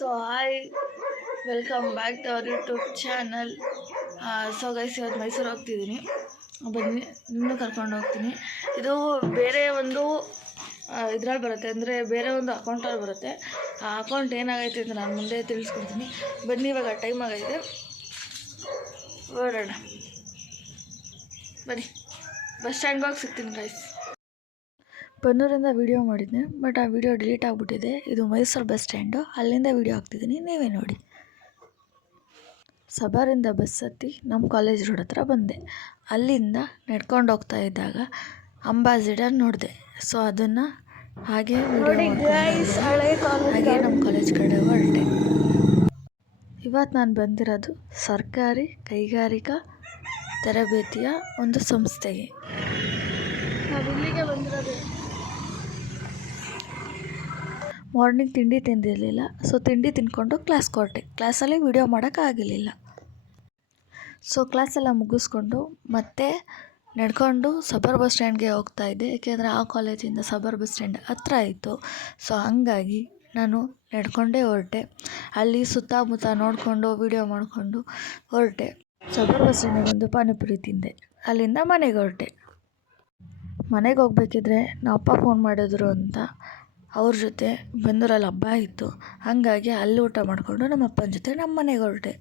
So hi, welcome back to our YouTube channel. So guys, ಇವತ್ತು ಮೈಸೂರು ಹೋಗ್ತಿದ್ದೀನಿ. ಬನ್ನಿ, ನಿಮ್ಮನ್ನು ಕರ್ಕೊಂಡು ಹೋಗ್ತೀನಿ. ಇದು ಬೇರೆ ಒಂದು ಇದ್ರಲ್ಲಿ ಬರುತ್ತೆ, ಅಂದರೆ ಬೇರೆ ಒಂದು ಅಕೌಂಟಲ್ಲಿ ಬರುತ್ತೆ. ಆ ಅಕೌಂಟ್ ಏನಾಗೈತೆ ಅಂತ ನಾನು ಮುಂದೆ ತಿಳಿಸ್ಕೊಡ್ತೀನಿ. ಬನ್ನಿ, ಇವಾಗ ಟೈಮ್ ಆಗೈತೆ, ಹೊರಡೋಣ. ಬನ್ನಿ, ಬಸ್ ಸ್ಟ್ಯಾಂಡ್ಗೆ ಹೋಗಿ ಸಿಗ್ತೀನಿ ಗೈಸ್. ಬನ್ನೂರಿಂದ ವೀಡಿಯೋ ಮಾಡಿದ್ದೆ, ಬಟ್ ಆ ವಿಡಿಯೋ ಡಿಲೀಟ್ ಆಗಿಬಿಟ್ಟಿದೆ. ಇದು ಮೈಸೂರು ಬಸ್ ಸ್ಟ್ಯಾಂಡು, ಅಲ್ಲಿಂದ ವೀಡಿಯೋ ಹಾಕ್ತಿದ್ದೀನಿ, ನೀವೇ ನೋಡಿ. ಸಬಾರಿಂದ ಬಸ್ ಹತ್ತಿ ನಮ್ಮ ಕಾಲೇಜ್ ರೋಡ್ ಹತ್ರ ಬಂದೆ. ಅಲ್ಲಿಂದ ನಡ್ಕೊಂಡು ಹೋಗ್ತಾ ಇದ್ದಾಗ ಅಂಬಾಸಿಡರ್ ನೋಡಿದೆ. ಸೊ ಅದನ್ನು ಹಾಗೆ ಹಾಗೆ ನಮ್ಮ ಕಾಲೇಜ್ ಕಡೆ ಹೊರಟೆ. ಇವತ್ತು ನಾನು ಬಂದಿರೋದು ಸರ್ಕಾರಿ ಕೈಗಾರಿಕಾ ತರಬೇತಿಯ ಒಂದು ಸಂಸ್ಥೆಗೆ. ನಾವು ಇಲ್ಲಿಗೆ ಬಂದಿರೋದು. ಮಾರ್ನಿಂಗ್ ತಿಂಡಿ ತಿಂದಿರಲಿಲ್ಲ, ಸೊ ತಿಂಡಿ ತಿಂದ್ಕೊಂಡು ಕ್ಲಾಸ್ಗೆ ಹೊರಟೆ. ಕ್ಲಾಸಲ್ಲಿ ವೀಡಿಯೋ ಮಾಡೋಕ್ಕಾಗಲಿಲ್ಲ. ಸೊ ಕ್ಲಾಸೆಲ್ಲ ಮುಗಿಸ್ಕೊಂಡು ಮತ್ತೆ ನಡ್ಕೊಂಡು ಸಬರ್ ಬಸ್ ಸ್ಟ್ಯಾಂಡ್ಗೆ ಹೋಗ್ತಾ ಇದ್ದೆ, ಏಕೆಂದರೆ ಆ ಕಾಲೇಜಿಂದ ಸಬರ್ ಬಸ್ ಸ್ಟ್ಯಾಂಡ್ ಹತ್ರ ಇತ್ತು. ಸೊ ಹಂಗಾಗಿ ನಾನು ನಡ್ಕೊಂಡೇ ಹೊರಟೆ. ಅಲ್ಲಿ ಸುತ್ತಮುತ್ತ ನೋಡಿಕೊಂಡು ವೀಡಿಯೋ ಮಾಡಿಕೊಂಡು ಹೊರಟೆ. ಸಬರ್ ಬಸ್ ಸ್ಟ್ಯಾಂಡಿಗೆ ಬಂದು ಪಾನಿಪುರಿ ತಿಂದೆ. ಅಲ್ಲಿಂದ ಮನೆಗೆ ಹೊರಟೆ. ಮನೆಗೆ ಹೋಗ್ಬೇಕಿದ್ರೆ ನಮ್ಮ ಅಪ್ಪ ಫೋನ್ ಮಾಡಿದ್ರು ಅಂತ ಅವ್ರ ಜೊತೆ ಬೆಂದೂರಲ್ಲಿ ಹಬ್ಬ ಇತ್ತು. ಹಾಗಾಗಿ ಅಲ್ಲಿ ಊಟ ಮಾಡಿಕೊಂಡು ನಮ್ಮ ಅಪ್ಪನ ಜೊತೆ ನಮ್ಮ ಮನೆಗೆ ಹೊರಟೆ.